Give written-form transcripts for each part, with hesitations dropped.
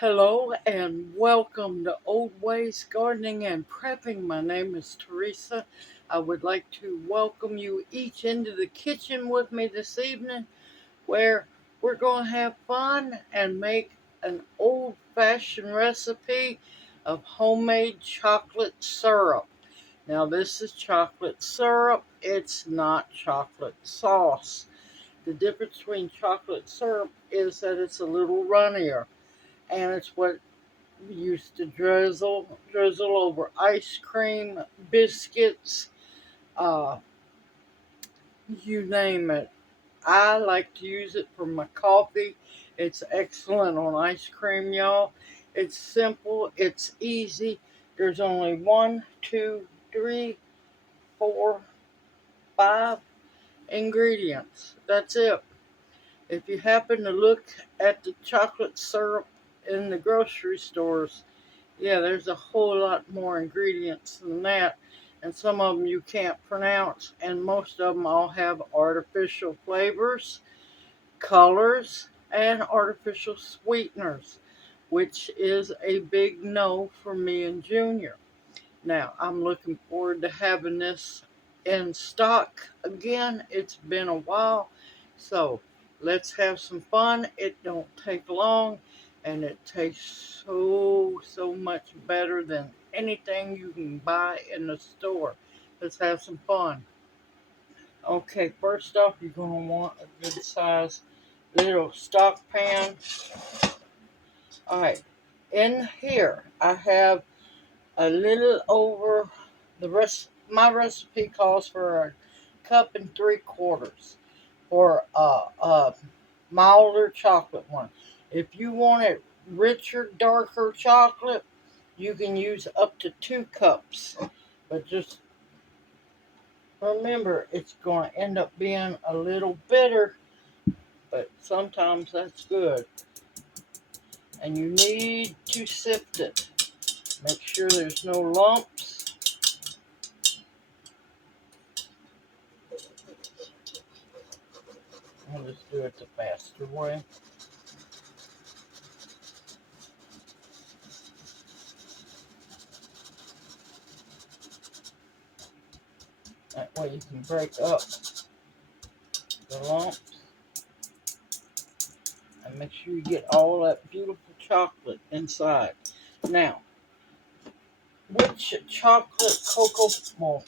Hello and welcome to Old Ways Gardening and Prepping. My name is Teresa. I would like to welcome you each into the kitchen with me this evening where we're going to have fun and make an old fashioned recipe of homemade chocolate syrup. Now, this is chocolate syrup, it's not chocolate sauce. The difference between chocolate syrup is that it's a little runnier and it's what we used to drizzle over ice cream, biscuits, uh, you name it. I like to use it for my coffee. It's excellent on ice cream, y'all. It's simple, it's easy. There's only one, two, three, four, five ingredients. That's it. If you happen to look at the chocolate syrup in the grocery stores, yeah, there's a whole lot more ingredients than that, and some of them you can't pronounce, and most of them all have artificial flavors, colors, and artificial sweeteners, which is a big no for me and Junior. Now, I'm looking forward to having this in stock again. It's been a while, so let's have some fun. It don't take long, and it tastes so much better than anything you can buy in the store. Let's have some fun. Okay, first off, you're going to want a good size little stock pan. All right, in here I have a little over the rest. My recipe calls for a cup and 3/4 for a milder chocolate one. If you want it richer, darker chocolate, you can use up to 2 cups. But just remember, it's going to end up being a little bitter, but sometimes that's good. And you need to sift it. Make sure there's no lumps. I'll just do it the faster way. That way you can break up the lumps and make sure you get all that beautiful chocolate inside. Now, which chocolate cocoa, well,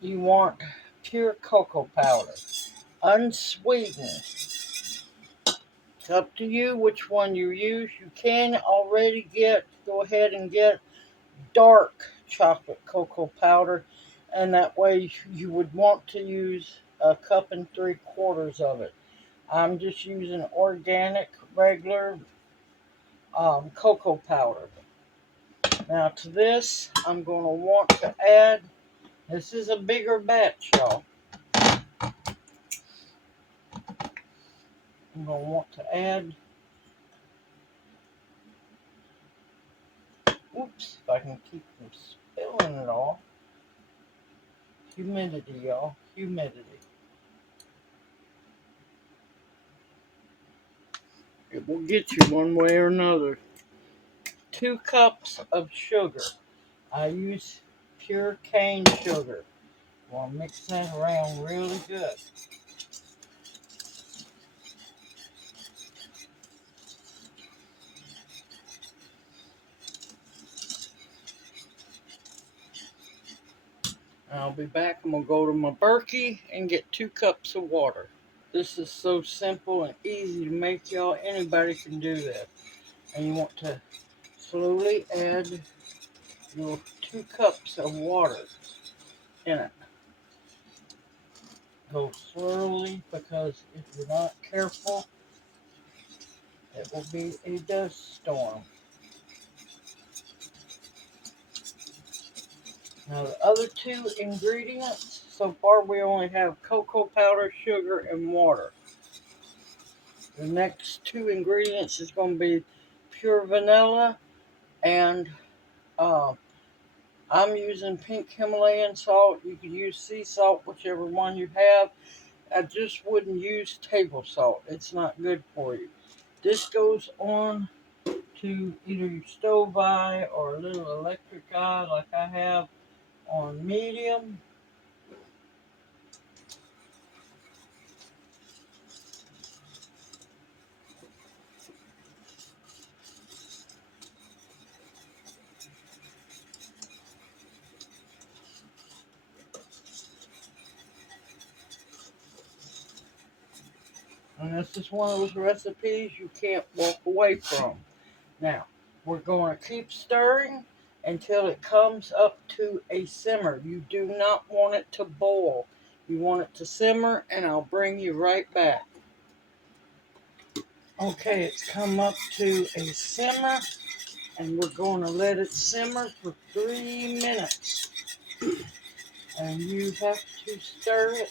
you want pure cocoa powder, unsweetened. It's up to you which one you use. You can already go ahead and get dark chocolate cocoa powder, and that way you would want to use a cup and 3/4 of it. I'm just using organic, regular cocoa powder. Now to this, I'm going to want to add, this is a bigger batch, y'all. I'm going to want to add, oops, if I can keep from spilling it all, humidity, y'all, humidity. It will get you one way or another. 2 cups of sugar. I use pure cane sugar. Want to mix that around really good. I'll be back. I'm going to go to my Berkey and get 2 cups of water. This is so simple and easy to make, y'all. Anybody can do this. And you want to slowly add your 2 cups of water in it. Go slowly because if you're not careful, it will be a dust storm. Now the other 2 ingredients, so far we only have cocoa powder, sugar, and water. The next 2 ingredients is going to be pure vanilla, and uh, I'm using pink Himalayan salt. You could use sea salt, whichever one you have. I just wouldn't use table salt. It's not good for you. This goes on to either your stove eye or a little electric eye like I have on medium. And this is one of those recipes you can't walk away from. Now, we're going to keep stirring until it comes up to a simmer. You do not want it to boil. You want it to simmer, and I'll bring you right back. Okay, it's come up to a simmer, and we're going to let it simmer for 3 minutes. And you have to stir it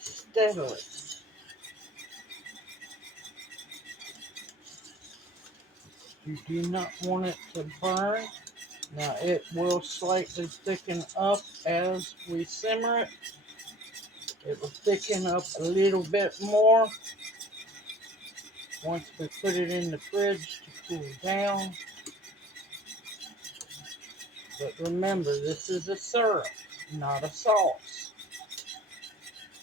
steadily. You do not want it to burn. Now it will slightly thicken up as we simmer it. It will thicken up a little bit more once we put it in the fridge to cool down. But remember, this is a syrup, not a sauce.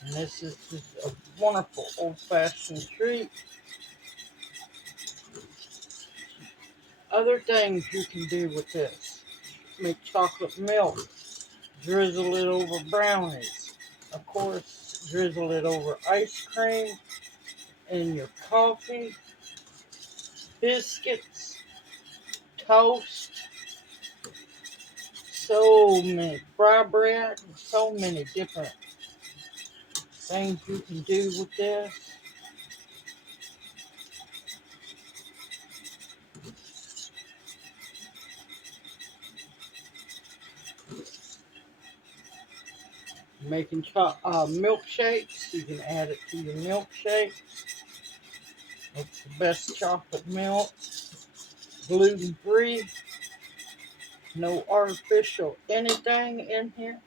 And this is just a wonderful old-fashioned treat. Other things you can do with this: make chocolate milk, drizzle it over brownies, of course, drizzle it over ice cream, in your coffee, biscuits, toast, so many fry bread, so many different things you can do with this. Making milkshakes, you can add it to your milkshake. It's the best chocolate milk, gluten-free, no artificial anything in here.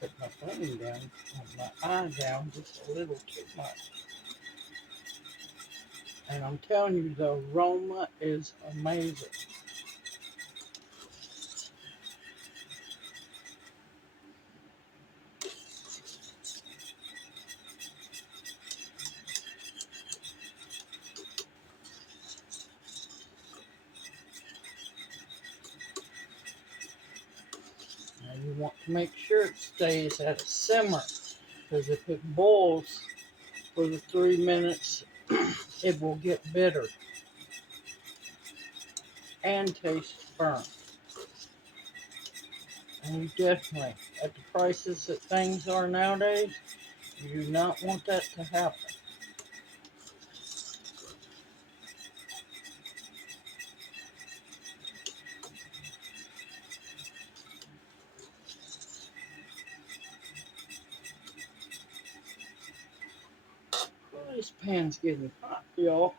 Put my flame down, my eye down just a little too much. And I'm telling you, the aroma is amazing. Now you want to make sure it stays at a simmer, because if it boils for the 3 minutes, it will get bitter and taste burnt. And you definitely, at the prices that things are nowadays, you do not want that to happen. Well, this pan's getting hot, y'all.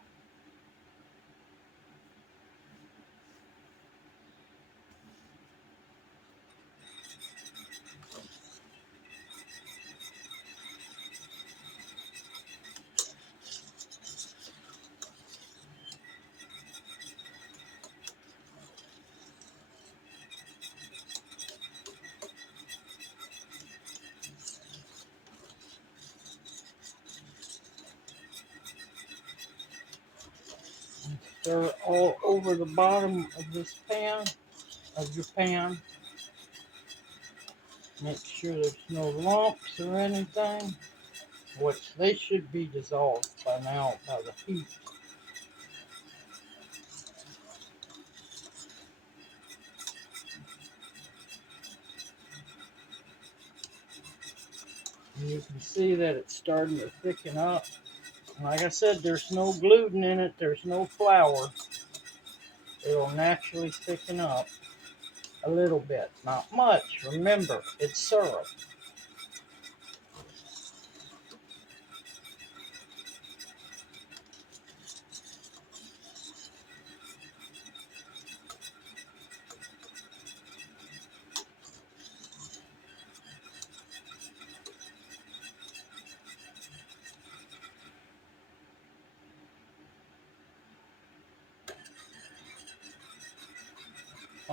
Stir it all over the bottom of this pan, of your pan. Make sure there's no lumps or anything, which they should be dissolved by now by the heat. And you can see that it's starting to thicken up. Like I said, there's no gluten in it, there's no flour. It'll naturally thicken up. a little bit, not much. Remember, it's syrup.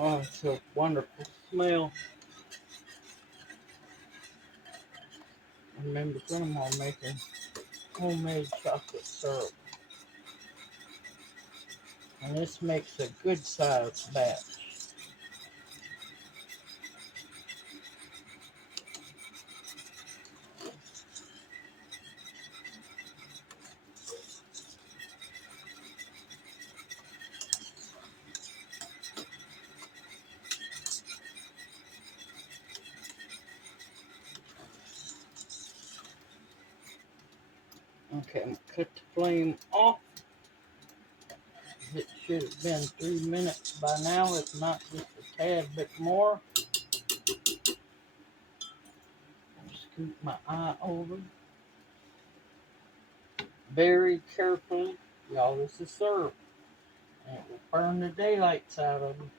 Oh, it's a wonderful smell. Remember Grandma making homemade chocolate syrup. And this makes a good sized batch. Okay, I'm gonna cut the flame off. It should have been 3 minutes by now, if not just a tad bit more. Scoop my eye over very carefully. Y'all, this is syrup, and it will burn the daylights out of them.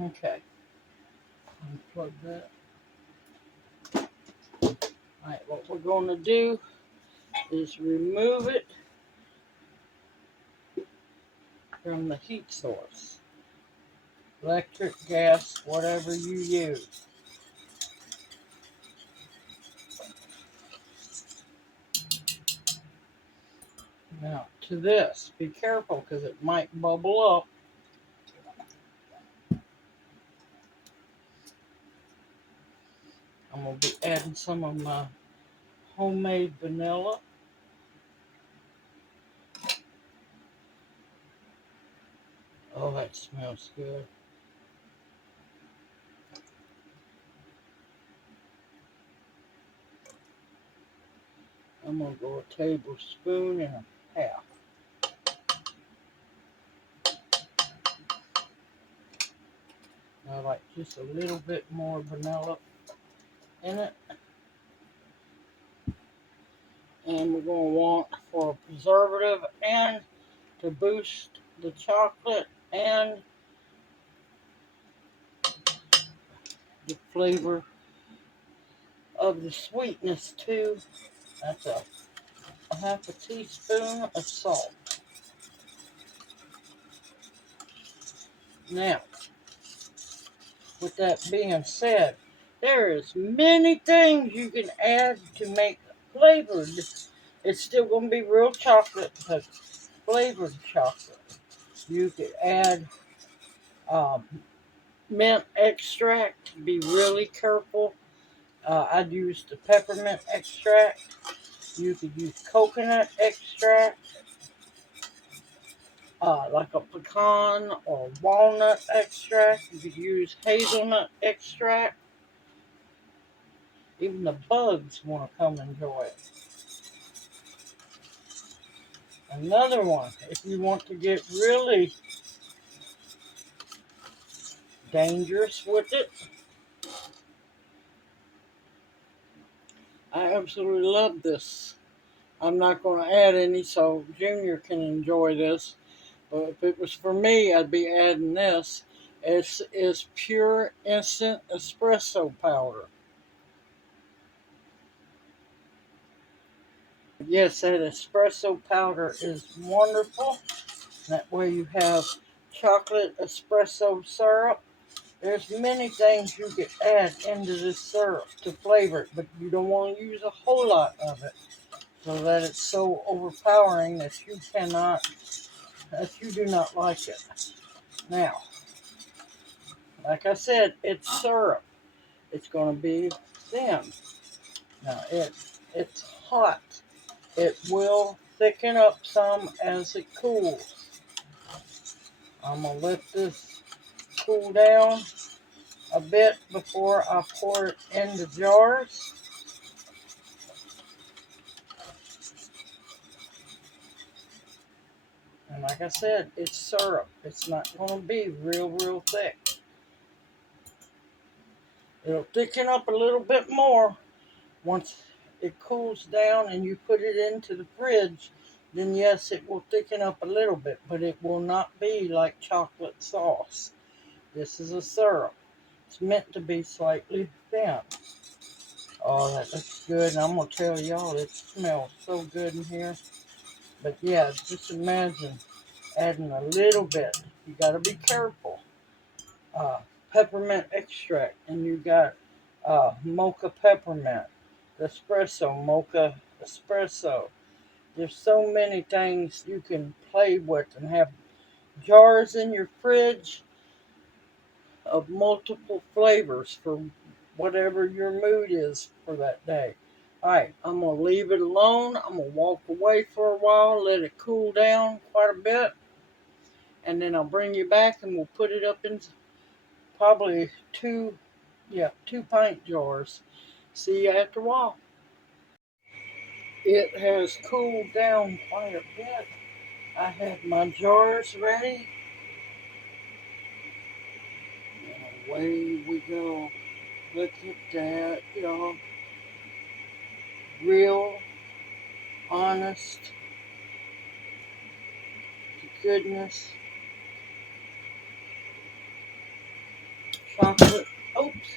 Okay, unplug that. Alright, what we're going to do is remove it from the heat source. Electric, gas, whatever you use. Now, to this, be careful because it might bubble up. I'm going to be adding some of my homemade vanilla. Oh, that smells good. I'm going to go a tablespoon and a half. I like just a little bit more vanilla in it. And we're going to want for a preservative and to boost the chocolate and the flavor of the sweetness too. That's a half a teaspoon of salt. Now, with that being said, there is many things you can add to make flavored. It's still going to be real chocolate, but flavored chocolate. You could add um, mint extract. Be really careful. I'd use the peppermint extract. You could use coconut extract, like a pecan or walnut extract. You could use hazelnut extract. Even the bugs want to come enjoy it. Another one, if you want to get really dangerous with it, I absolutely love this. I'm not going to add any so Junior can enjoy this. But if it was for me, I'd be adding this. It is pure instant espresso powder. Yes, that espresso powder is wonderful. That way you have chocolate espresso syrup. There's many things you could add into this syrup to flavor it, but you don't want to use a whole lot of it so that it's so overpowering that you do not like it. Now, like I said, it's syrup. It's going to be thin. Now, it's hot. It will thicken up some as it cools. I'm going to let this cool down a bit before I pour it in the jars. And like I said, it's syrup. It's not going to be real thick. It'll thicken up a little bit more once it cools down and you put it into the fridge. Then yes, it will thicken up a little bit, but it will not be like chocolate sauce. This is a syrup. It's meant to be slightly thin. Oh, that looks good. And I'm going to tell y'all, it smells so good in here. But yeah, just imagine adding a little bit. You got to be careful. Peppermint extract. And you got mocha peppermint. Espresso, mocha espresso. There's so many things you can play with and have jars in your fridge of multiple flavors for whatever your mood is for that day. All right, I'm going to leave it alone. I'm going to walk away for a while, let it cool down quite a bit, and then I'll bring you back and we'll put it up in probably two pint jars. See you after a while. It has cooled down quite a bit. I have my jars ready. And away we go. Look at that, y'all. Real, honest to goodness chocolate. Oops.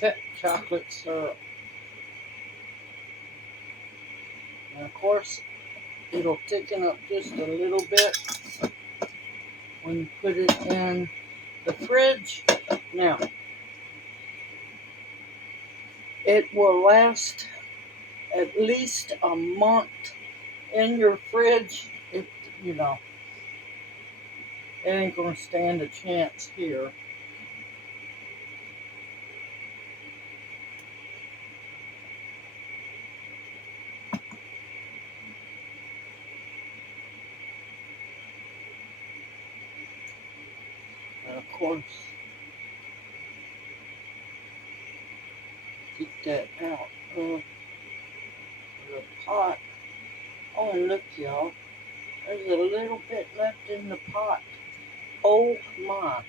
Pet chocolate syrup. And of course, it'll thicken up just a little bit when you put it in the fridge. Now, it will last at least a month in your fridge. It, you know, it ain't gonna stand a chance here. And of course, get that out of the pot. Oh, and look, y'all. There's a little bit left in the pot. Oh my.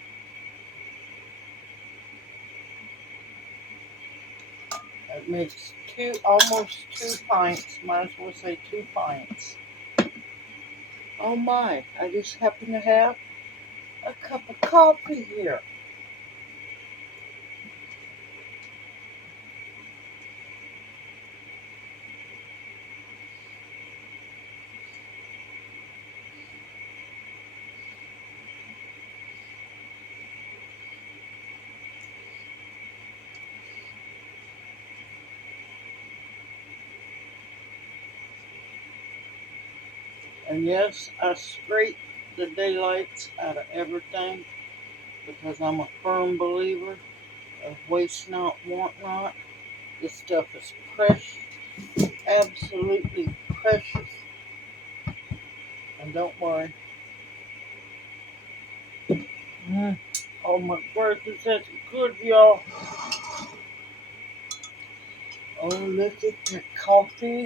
That makes almost 2 pints. Might as well say 2 pints. Oh my. I just happen to have a cup of coffee here. And yes, I scrape the daylights out of everything because I'm a firm believer of waste not, want not. This stuff is precious, absolutely precious. And don't worry. Oh my goodness, that's good, y'all. Oh, look at the coffee.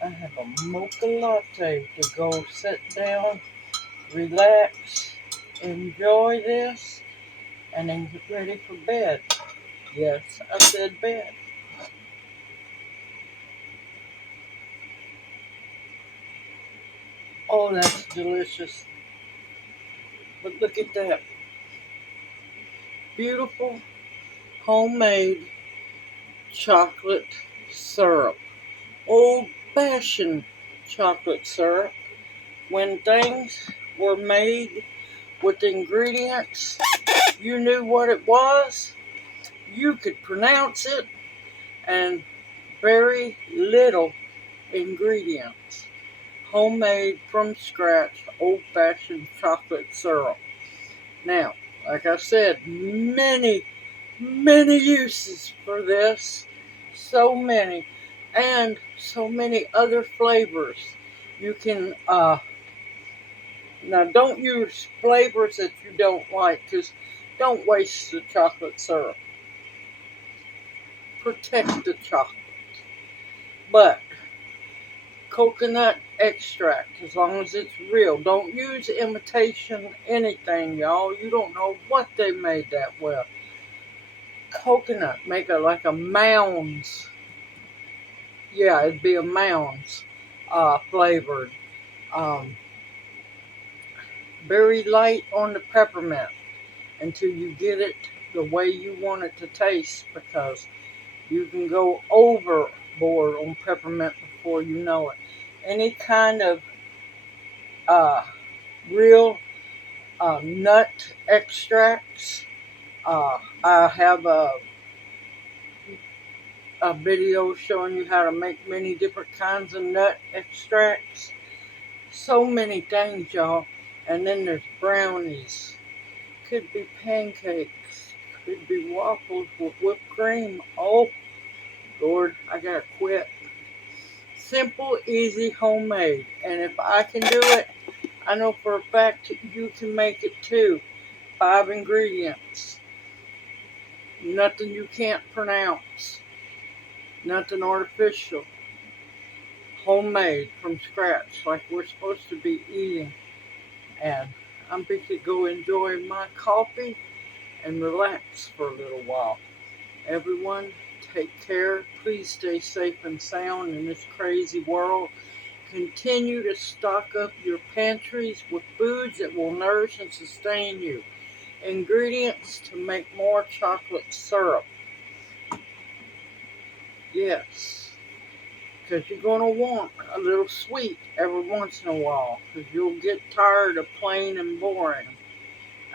I have a mocha latte to go sit down, relax, enjoy this, and then get ready for bed. Yes, I said bed. Oh, that's delicious. But look at that. Beautiful homemade chocolate syrup. Old-fashioned chocolate syrup. When things were made with ingredients, you knew what it was, you could pronounce it, and very little ingredients. Homemade from scratch, old-fashioned chocolate syrup. Now, like I said, many uses for this. So many. And so many other flavors. You can, now don't use flavors that you don't like, because don't waste the chocolate syrup. Protect the chocolate. But coconut extract, as long as it's real. Don't use imitation anything, y'all. You don't know what they made that with. Coconut, make it like a Mounds. Yeah, it'd be a Mounds flavored. Um, very light on the peppermint until you get it the way you want it to taste, because you can go overboard on peppermint before you know it. Any kind of uh, real nut extracts. I have a video showing you how to make many different kinds of nut extracts. So many things, y'all. And then there's brownies. Could be pancakes. Could be waffles with whipped cream. Oh, Lord, I gotta quit. Simple, easy, homemade. And if I can do it, I know for a fact you can make it too. 5 ingredients. Nothing you can't pronounce. Nothing artificial. Homemade from scratch, like we're supposed to be eating. And I'm going to go enjoy my coffee and relax for a little while. Everyone, take care. Please stay safe and sound in this crazy world. Continue to stock up your pantries with foods that will nourish and sustain you. Ingredients to make more chocolate syrup. Yes, because you're going to want a little sweet every once in a while, because you'll get tired of plain and boring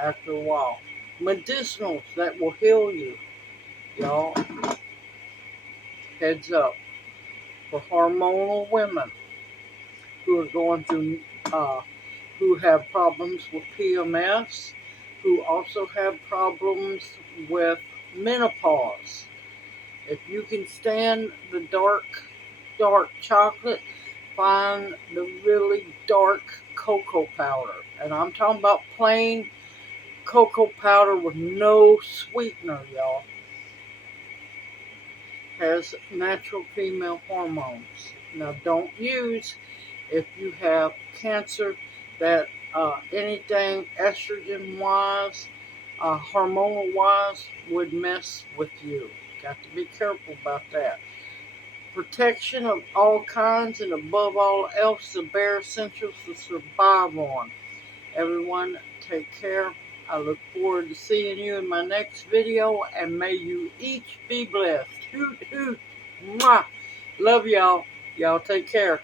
after a while. Medicinals that will heal you, y'all. Heads up for hormonal women who are going through, who have problems with PMS, who also have problems with menopause. If you can stand the dark chocolate, find the really dark cocoa powder. And I'm talking about plain cocoa powder with no sweetener, y'all. Has natural female hormones. Now, don't use, if you have cancer, that anything estrogen wise, hormonal wise, would mess with you. Got to be careful about that. Protection of all kinds, and above all else, the bare essentials to survive on. Everyone, take care. I look forward to seeing you in my next video, and may you each be blessed. Hoot, hoot, mwah. Love y'all. Y'all take care.